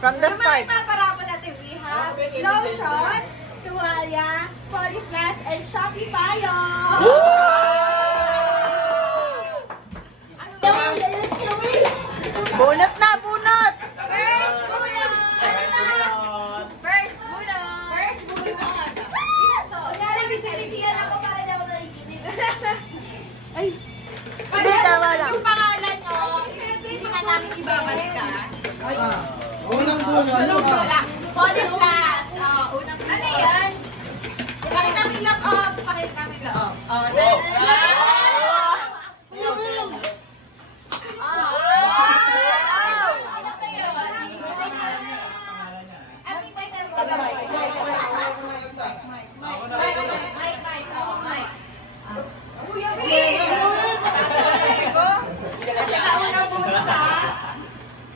From the Yung start. mga parapon natin, we have lotion, tuwalya, Polyflash, and Shopify. Bunot na, bunot! First bunot! First bunot! First bunot! Ilan to? Kunyari, bisibisiyan ako para daw naliginip. Ay! Hindi, tama lang. Yung pangalan nyo, hindi na namin ibabalik ka. Unang bunot. Polyflash! Unang bunot. Ano yan? Pakita mo yung loob. Pakita mo yung loob.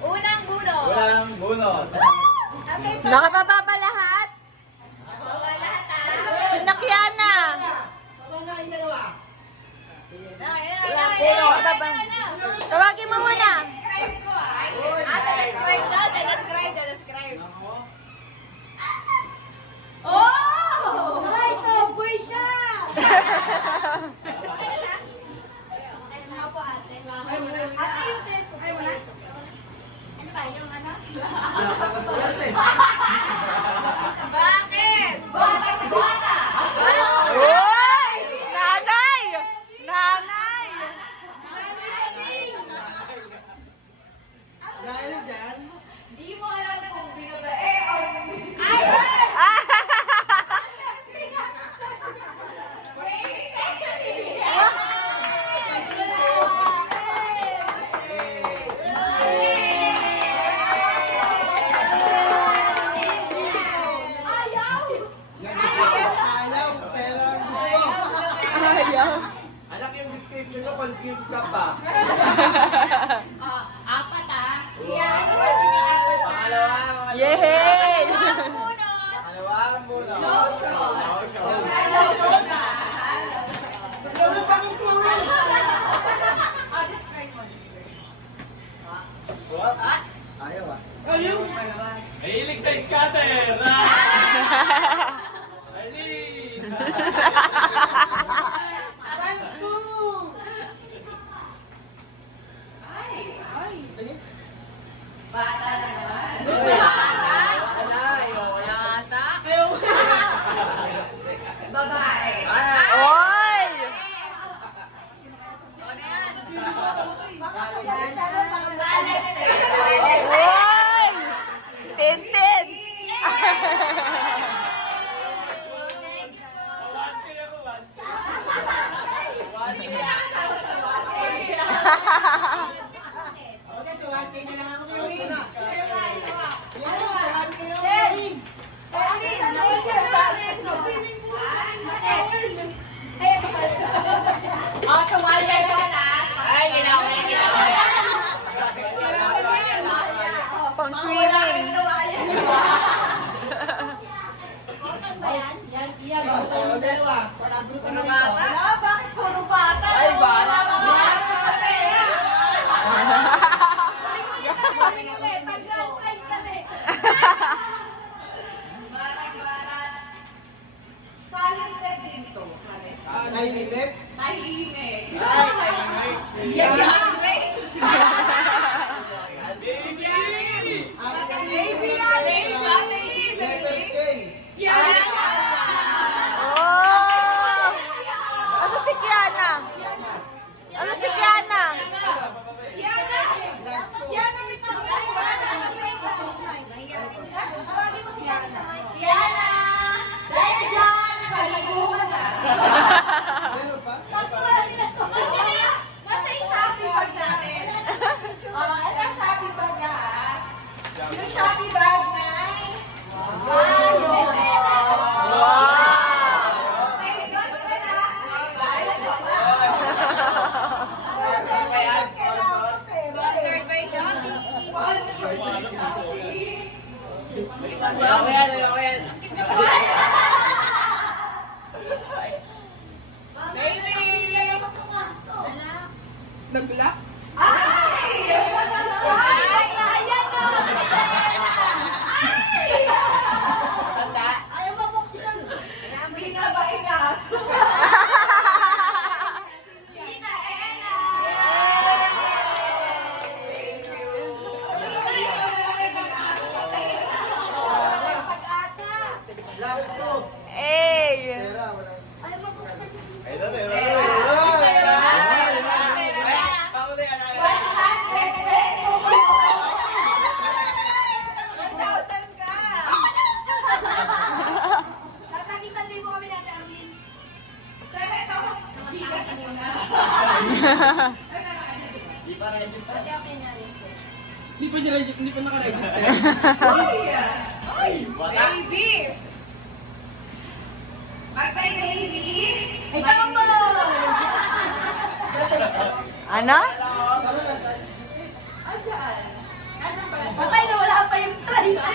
Unang bunot. Unang bunot. Nakababa lahat? Sinakyana! Tawagin mo muna. Describe. Oh! Ay, ito, boy siya! Ate yung peso. Ay, wala. Ano ba, yung ano? Bakit? Bata! Uy! Nanay! Nanay! Dahil dyan, Di mo alam kung binabae o... Ay! ayaw, pera. Ayaw. Anak, yung description mo, confused ka pa. Apat Yan, yung apat na. Yay! Pangalawang bunot. Lotion. Lotion. Lotion na. Gawin pa gusto mo. Describe mo. What? Ayaw ah. Mahilig sa scatter! Alin! Times two! Bata na naman. Bata? Babae. Oy! Ano yan? Oy! Tintin! Okay, so 1K na lang ako ngayon. Pang swimming. Bakit puro bata? Ay, bata. Talented din to. Tahimik? Tahimik. Ay, Yan si Andre. Baby! Letter K. Yan. Oh! Ano si Kiana? Ano si Kiana? Yana! Dahil dyan, paliguan na. Meron pa? Nasa yung Shopee bag natin. Ito yung Shopee bag na. Yung Shopee bag na. Wow! Ay, God ka na. Bayad ka ba? Sponsored by Shopee. Sponsored by Shopee. Nagla? Ay! Ay! Ayan na! Hindi pa naka-register. Baby! Bye-bye, baby! Ito mo! Ano? Patay na wala pa yung prize.